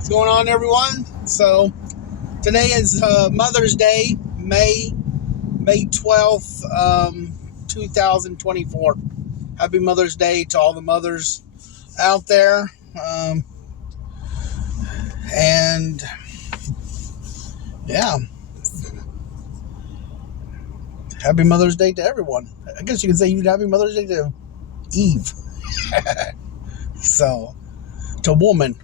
What's going on, everyone? So today is Mother's Day, May 12th, 2024. Happy Mother's Day to all the mothers out there. And yeah, happy Mother's Day to everyone. I guess you could say even happy Mother's Day to Eve. So, to woman.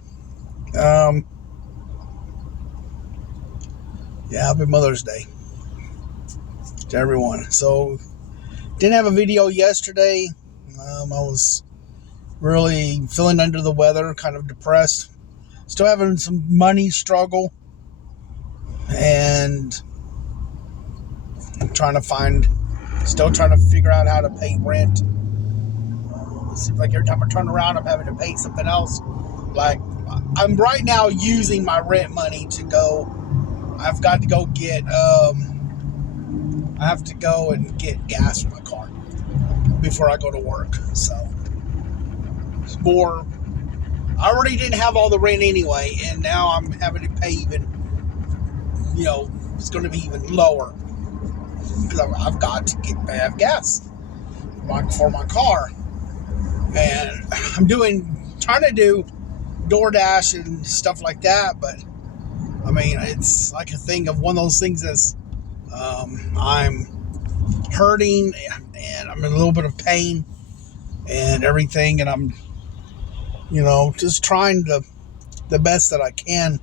Yeah, happy Mother's Day to everyone. So, didn't have a video yesterday. I was really feeling under the weather, kind of depressed. Still having some money struggle. And still trying to figure out how to pay rent. It seems like every time I turn around, I'm having to pay something else. Like, I'm right now using my rent money to go. I've got to go get, I have to go and get gas for my car before I go to work. So, it's more, I already didn't have all the rent anyway, and now I'm having to pay even, it's going to be even lower. Because I've got to have gas for my car. And I'm trying to do DoorDash and stuff like that, but I mean, it's like a thing of one of those things that's I'm hurting and I'm in a little bit of pain and everything, and I'm just trying the best that I can.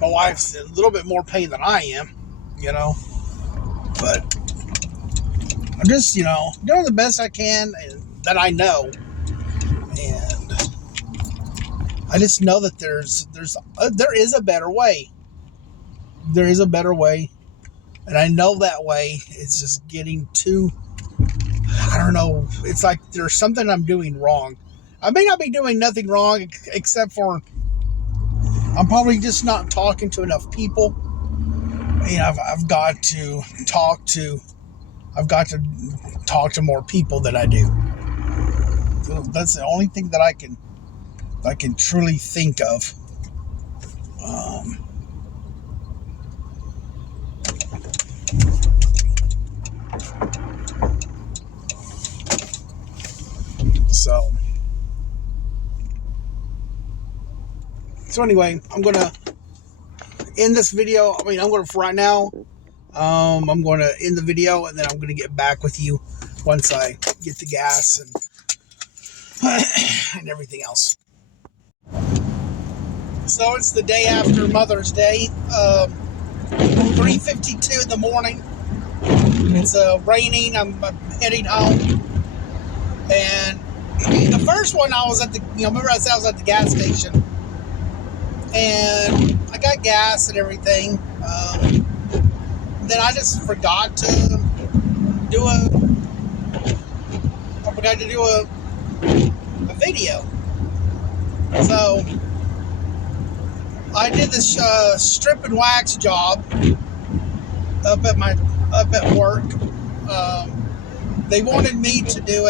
My wife's in a little bit more pain than I am, but I'm just doing the best I can and that I know. And I just know that there is a better way. There is a better way, and I know that way. It's just getting too, I don't know. It's like there's something I'm doing wrong. I may not be doing nothing wrong except for I'm probably just not talking to enough people. I've got to talk to more people than I do. So that's the only thing that I can truly think of. So anyway, I'm going to end this video. For right now, I'm going to end the video, and then I'm going to get back with you once I get the gas and everything else. So it's the day after Mother's Day, 3:52 in the morning. It's raining. I'm heading home. And the first one, I was at remember I said I was at the gas station. And I got gas and everything. Then I just forgot to do a video. So I did this strip and wax job up at work. They wanted me to do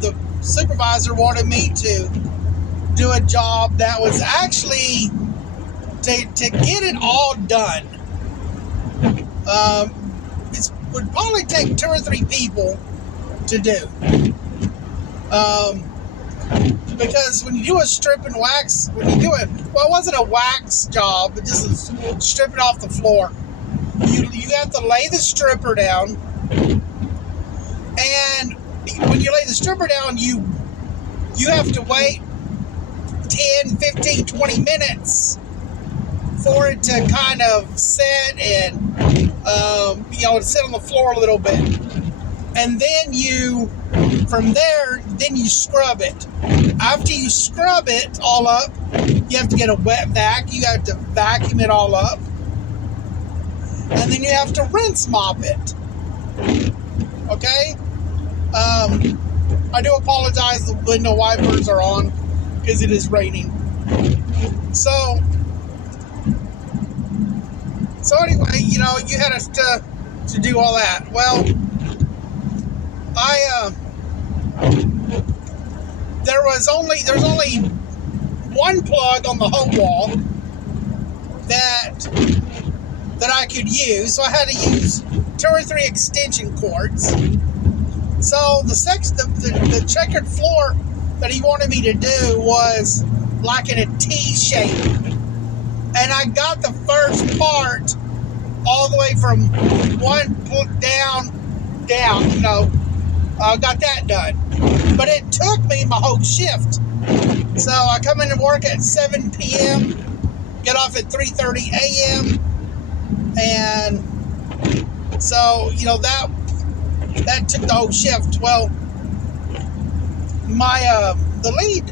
the supervisor wanted me to do a job that was actually to get it all done. It would probably take 2 or 3 people to do. Because when you do a strip and wax, it wasn't a wax job, but just stripping off the floor. You have to lay the stripper down, and when you lay the stripper down, you have to wait 10, 15, 20 minutes for it to kind of set and sit on the floor a little bit. And then from there, you scrub it. After you scrub it all up, you have to get a wet vac. You have to vacuum it all up. And then you have to rinse mop it. Okay? I do apologize, the window wipers are on because it is raining. So anyway, you had to to do all that. Well, there's only one plug on the whole wall that I could use, so I had to use 2 or 3 extension cords. So the checkered floor that he wanted me to do was like in a T shape, and I got the first part all the way from one down. Got that done, but it took me my whole shift. So I come in and work at 7 p.m., get off at 3:30 a.m., and so that took the whole shift. Well, my the lead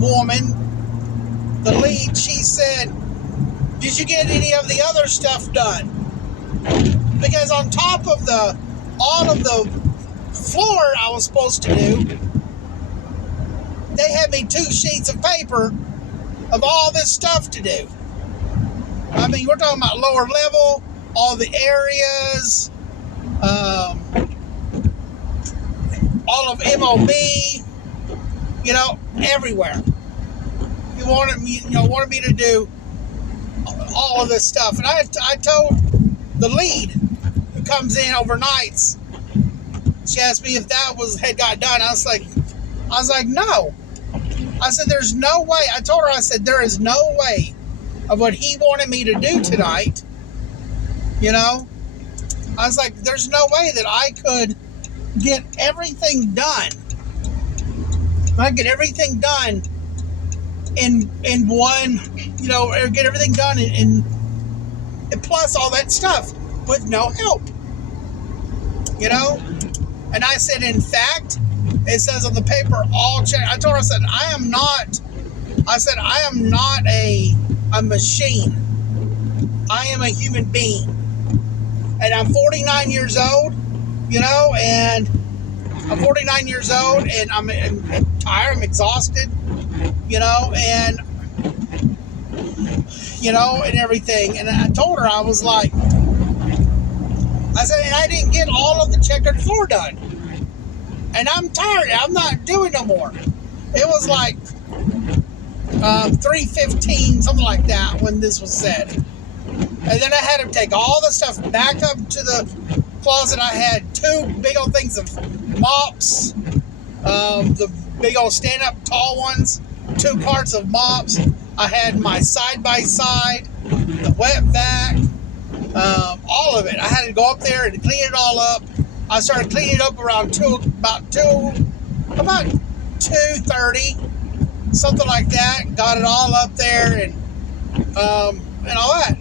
woman, she said, "Did you get any of the other stuff done?" Because on top of all of the floor I was supposed to do, they had me 2 sheets of paper of all this stuff to do. I mean, we're talking about lower level, all the areas, all of MOB, everywhere. He wanted me to do all of this stuff, and I told the lead who comes in overnights. She asked me if that had got done. I was like, no. I said, there's no way. I told her, I said, there is no way of what he wanted me to do tonight. I was like, there's no way that I could get everything done. I get everything done in one, or get everything done in plus all that stuff with no help. And I said, in fact, it says on the paper, all check. I told her, I said, I am not a machine. I am a human being. And I'm 49 years old, and I'm 49 years old, and I'm tired, I'm exhausted, and everything. And I told her, I was like, I said, and I didn't get all of the checkered floor done. And I'm tired. I'm not doing no more. It was like 3:15, something like that, when this was said. And then I had to take all the stuff back up to the closet. I had 2 big old things of mops, the big old stand-up tall ones, 2 carts of mops. I had my side-by-side, the wet vac, all of it. I had to go up there and clean it all up. I started cleaning it up around 2:30, something like that. Got it all up there and all that.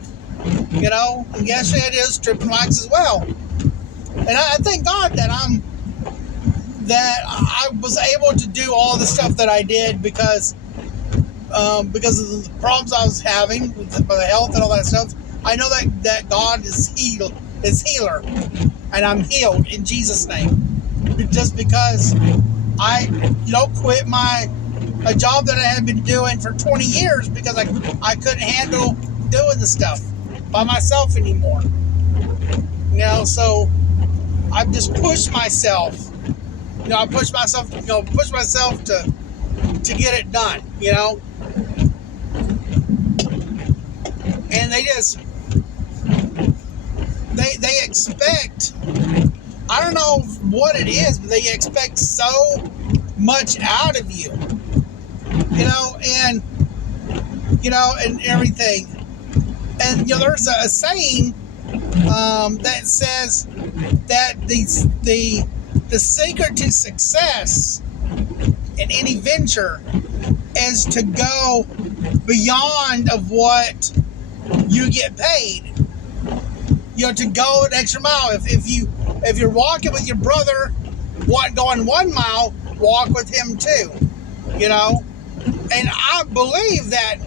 And yesterday it is stripping wax as well. And I thank God that I was able to do all the stuff that I did because of the problems I was having with the health and all that stuff. I know that God is healer, and I'm healed in Jesus' name. Just because I quit a job that I had been doing for 20 years because I couldn't handle doing the stuff by myself anymore. So I've just pushed myself. I pushed myself to get it done. And they expect, I don't know what it is, but they expect so much out of you, and everything. And there's a saying that says that the secret to success in any venture is to go beyond of what you get paid. To go an extra mile. If you're walking with your brother, going 1 mile, walk with him too. And I believe that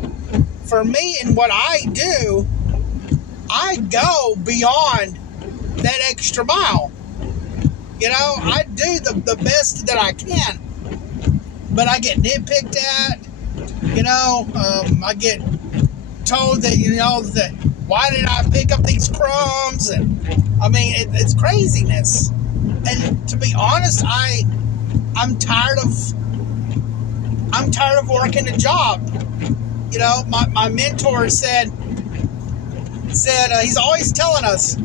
for me and what I do, I go beyond that extra mile. I do the best that I can, but I get nitpicked at. I get told that why did I pick up these crumbs? And I mean, it's craziness. And to be honest, I'm tired of working a job. You know, my mentor said he's always telling us,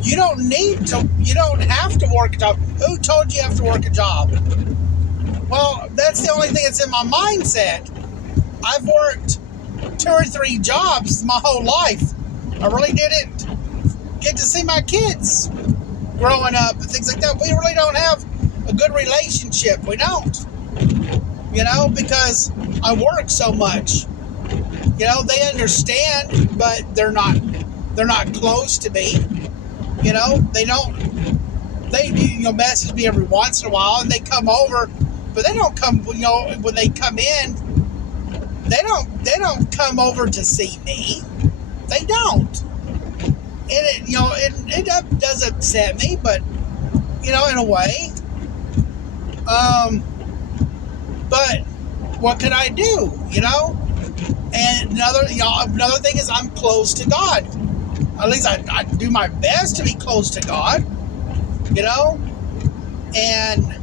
you don't have to work a job. Who told you have to work a job? Well, that's the only thing that's in my mindset. I've worked 2 or 3 jobs my whole life. I really didn't get to see my kids growing up and things like that. We really don't have a good relationship. We don't. You know, because I work so much. You know, they understand, but they're not close to me. You know, they do, message me every once in a while, and they come over, but they don't come, when they come in, they don't come over to see me. They don't. And it does upset me, but, in a way. But what can I do, And another thing is I'm close to God. At least I do my best to be close to God, and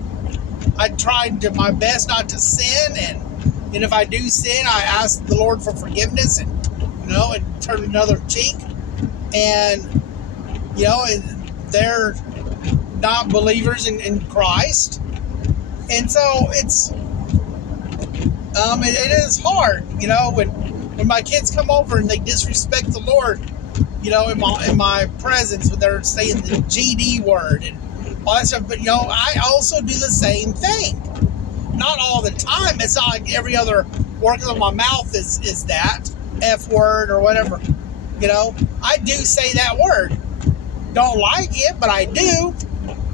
I tried my best not to sin, and if I do sin, I ask the Lord for forgiveness, and and turn another cheek, and and they're not believers in Christ, and so it's it is hard, when my kids come over and they disrespect the Lord, in my presence, when they're saying the GD word and all that stuff. But, I also do the same thing. Not all the time. It's not like every other word of my mouth is that F word or whatever. I do say that word. Don't like it, but I do.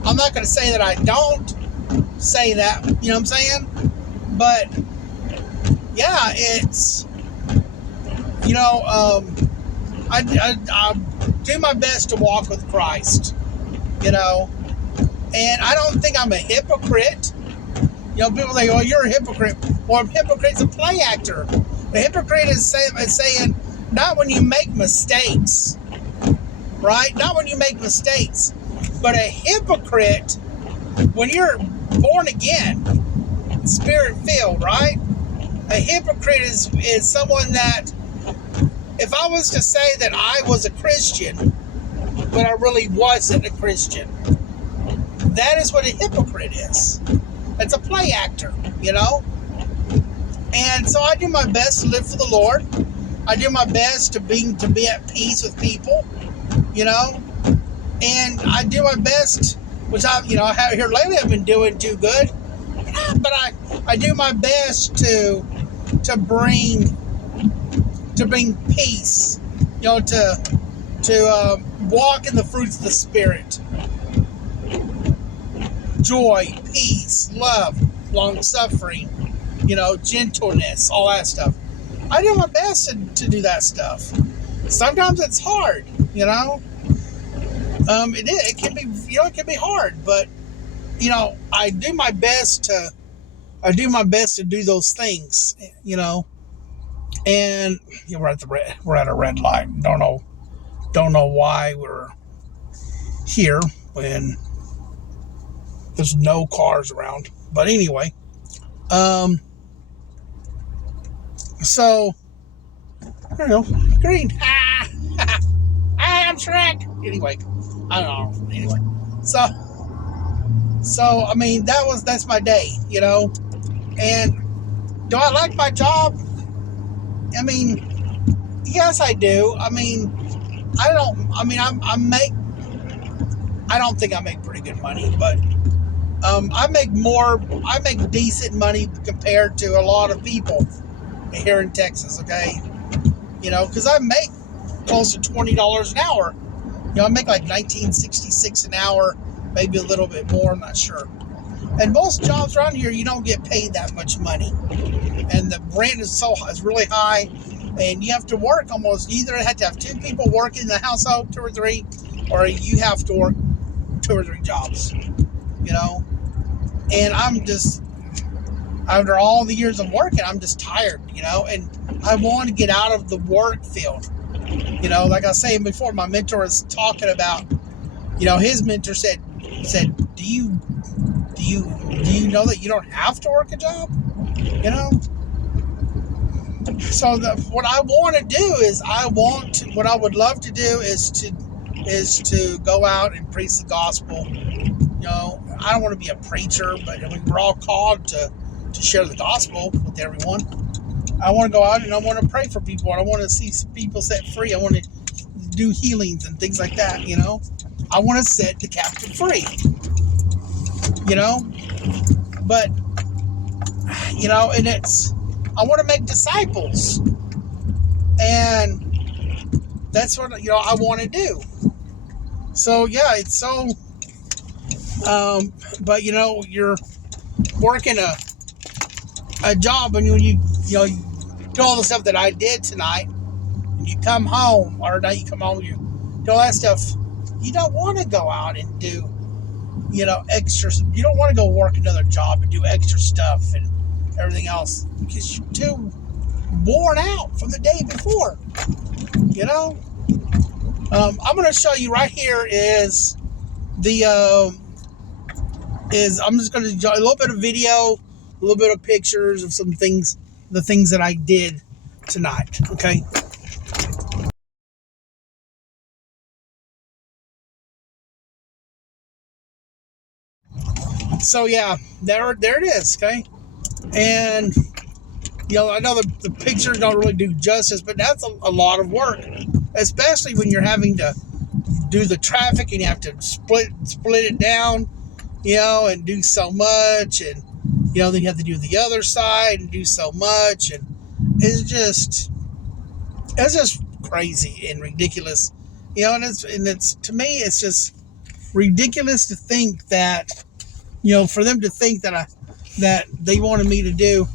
I'm not going to say that I don't say that. You know what I'm saying? But, yeah, it's, I do my best to walk with Christ, and I don't think I'm a hypocrite. People say, "Oh, you're a hypocrite." Well, a hypocrite's a play actor. A hypocrite is saying, not when you make mistakes, right? Not when you make mistakes, but a hypocrite, when you're born again, Spirit-filled, right? A hypocrite is someone that, if I was to say that I was a Christian, but I really wasn't a Christian, that is what a hypocrite is. It's a play actor, And so I do my best to live for the Lord. I do my best to be at peace with people, And I do my best, which here lately I've been doing too good, but I do my best to bring peace, to walk in the fruits of the Spirit. Joy, peace, love, long-suffering, gentleness, all that stuff. I do my best to do that stuff. Sometimes it's hard, It can be, it can be hard, but, I do my best to do those things, And we're at a red light. Don't know why we're here when there's no cars around. But anyway, so I don't know. Green. I'm Shrek. Anyway, I don't know. Anyway, so I mean that's my day, And do I like my job? I mean, yes, I do. I mean, I don't think I make pretty good money, but I make decent money compared to a lot of people here in Texas, okay? Because I make close to $20 an hour. I make like $19.66 an hour, maybe a little bit more, I'm not sure. And most jobs around here, you don't get paid that much money. And the rent is really high, and you have to work almost, you either have to have 2 people working in the household, 2 or 3, or you have to work 2 or 3 jobs, And I'm just, after all the years of working, I'm just tired, And I want to get out of the work field. You know, like I was saying before, my mentor is talking about, his mentor said, do you know that you don't have to work a job? You know? So what I want to do is what I would love to do is to go out and preach the gospel. I don't want to be a preacher, but I mean, we're all called to share the gospel with everyone. I want to go out and I want to pray for people. I want to see people set free. I want to do healings and things like that. I want to set the captive free. But and I want to make disciples, and that's what I want to do. So yeah, it's so. But you're working a job, and when you do all the stuff that I did tonight, and you come home, or now you come home, you do all that stuff. You don't want to go out and do extra. You don't want to go work another job and do extra stuff and everything else because you're too worn out from the day before. I'm going to show you right here is I'm just going to do a little bit of video, a little bit of pictures of some things, the things that I did tonight. Okay. So yeah, there it is. Okay. And I know the pictures don't really do justice, but that's a lot of work, especially when you're having to do the traffic and you have to split it down, and do so much, and then you have to do the other side and do so much, and it's just crazy and ridiculous, and it's to me it's just ridiculous to think that, for them to think that they wanted me to do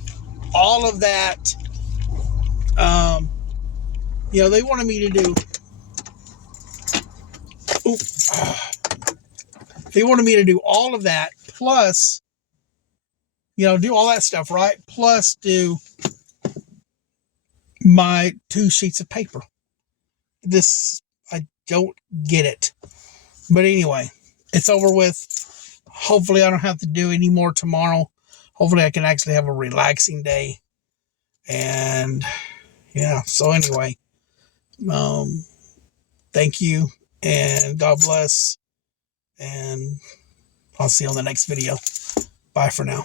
all of that. They wanted me to do. They wanted me to do all of that, plus, do all that stuff, right? Plus, do my 2 sheets of paper. I don't get it. But anyway, it's over with. Hopefully, I don't have to do any more tomorrow. Hopefully, I can actually have a relaxing day. And yeah, so anyway, thank you and God bless. And I'll see you on the next video. Bye for now.